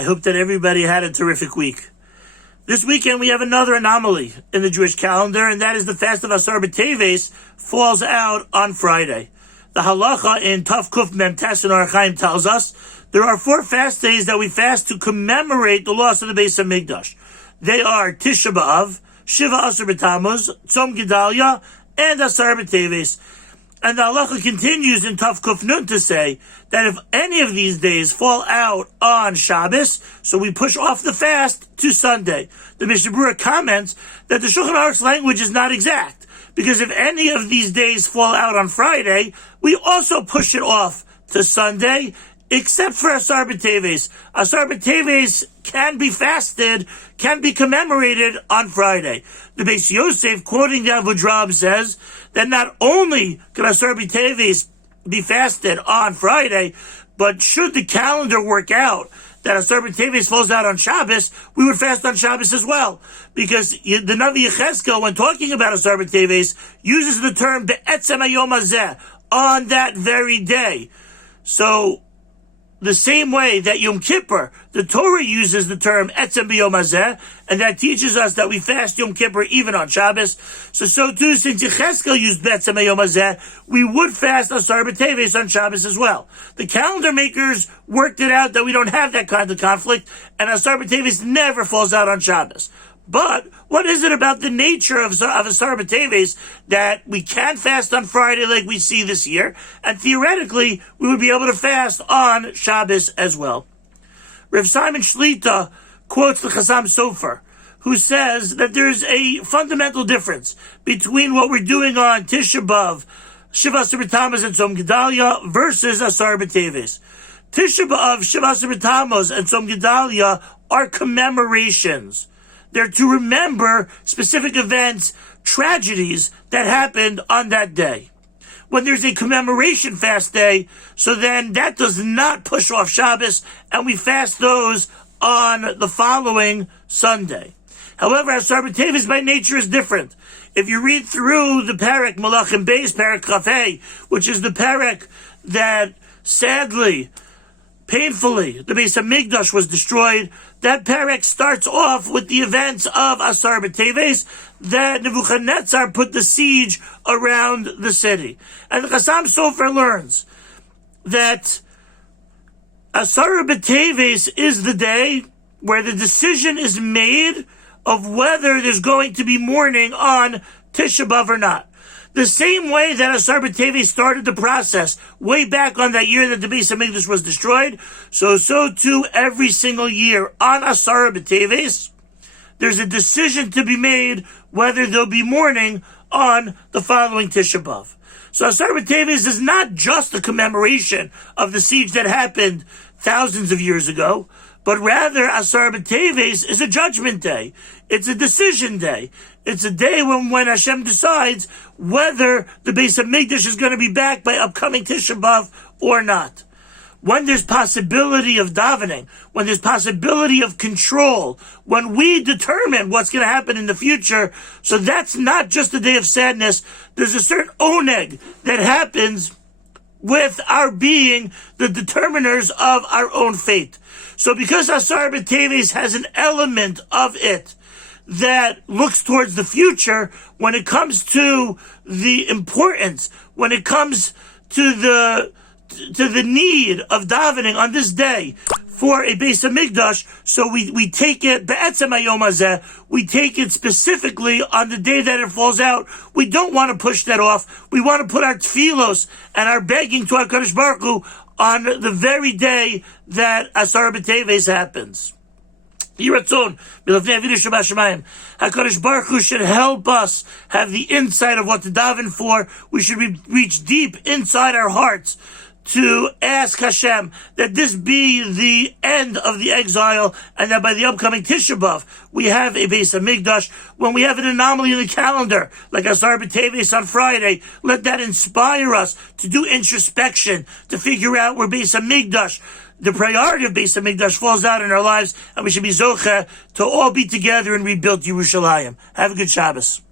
I hope that everybody had a terrific week. This weekend we have another anomaly in the Jewish calendar, and that is the fast of Asar B'Teves falls out on Friday. The halacha in Tav Kuf Mem Tes in Orach Chaim tells us there are 4 fast days that we fast to commemorate the loss of the Beis HaMikdash. They are Tisha B'Av, Shiva Asar B'Tammuz, Tzom Gedalia, and Asar B'Teves. And the halacha continues in Tav Kuf Nun to say that if any of these days fall out on Shabbos, so we push off the fast to Sunday. The Mishnah Berurah comments that the Shulchan Aruch's language is not exact, because if any of these days fall out on Friday, we also push it off to Sunday, except for Asar B'Teves. Asar B'Teves can be fasted, can be commemorated on Friday. The Beis Yosef, quoting the Avudrab, says that not only can Asar B'Teves be fasted on Friday, but should the calendar work out that Asar B'Teves falls out on Shabbos, we would fast on Shabbos as well. Because the Navi Yechezkel, when talking about Asar B'Teves, uses the term Be'etzem Hayom Hazeh, on that very day. So, the same way that Yom Kippur, the Torah uses the term Etzem B'Yom Hazeh, and that teaches us that we fast Yom Kippur even on Shabbos. So too, since Yechezkel used Etzem B'Yom Hazeh, we would fast Asar B'Teves on Shabbos as well. The calendar makers worked it out that we don't have that kind of conflict, and Asar B'Teves never falls out on Shabbos. But what is it about the nature of Asar B'Teves that we can fast on Friday like we see this year, and theoretically we would be able to fast on Shabbos as well? Rav Simon Shlita quotes the Chasam Sofer, who says that there's a fundamental difference between what we're doing on Tisha B'Av, Shiva Asar B'Tammuz, and Tzom Gedalia versus Asar B'Teves. Tisha B'Av, Shiva Asar B'Tammuz, and Tzom Gedalia are commemorations. They're to remember specific events, tragedies that happened on that day. When there's a commemoration fast day, so then that does not push off Shabbos, and we fast those on the following Sunday. However, Asar B'Teves by nature is different. If you read through the parak Malachim Beis, parak Chafei, which is the parak that sadly, painfully, the Beis HaMikdash was destroyed, that parak starts off with the events of Asar B'Teves, that Nebuchadnezzar put the siege around the city. And the Chasam Sofer learns that Asar B'Teves is the day where the decision is made of whether there's going to be mourning on Tisha B'Av or not. The same way that Asar B'Teves started the process way back on that year that the Beis HaMikdash was destroyed, so too every single year on Asar B'Teves, there's a decision to be made whether there'll be mourning on the following Tisha B'Av. So Asar B'Teves is not just a commemoration of the siege that happened thousands of years ago, but rather Asar B'Teves is a judgment day. It's a decision day. It's a day when Hashem decides whether the Beis HaMikdash is going to be back by upcoming Tisha B'Av or not. When there's possibility of davening, when there's possibility of control, when we determine what's going to happen in the future, so that's not just a day of sadness. There's a certain oneg that happens with our being the determiners of our own fate. So because Asar B'Teves has an element of it that looks towards the future, when it comes to the importance, when it comes to the need of davening on this day for a Beis HaMikdash, so we take it, Be'etzem Hayom Hazeh, we take it specifically on the day that it falls out. We don't want to push that off. We want to put our tefillos and our begging to HaKadosh Baruch Hu on the very day that Asar B'Teves happens. HaKadosh Baruch Hu should help us have the insight of what to daven for. We should reach deep inside our hearts to ask Hashem that this be the end of the exile, and that by the upcoming Tisha B'Av we have a Beis HaMikdash. When we have an anomaly in the calendar, like Asar B'Teves on Friday, let that inspire us to do introspection, to figure out where Beis HaMikdash, the priority of Beis HaMikdash, falls out in our lives, and we should be zocheh to all be together and rebuild Yerushalayim. Have a good Shabbos.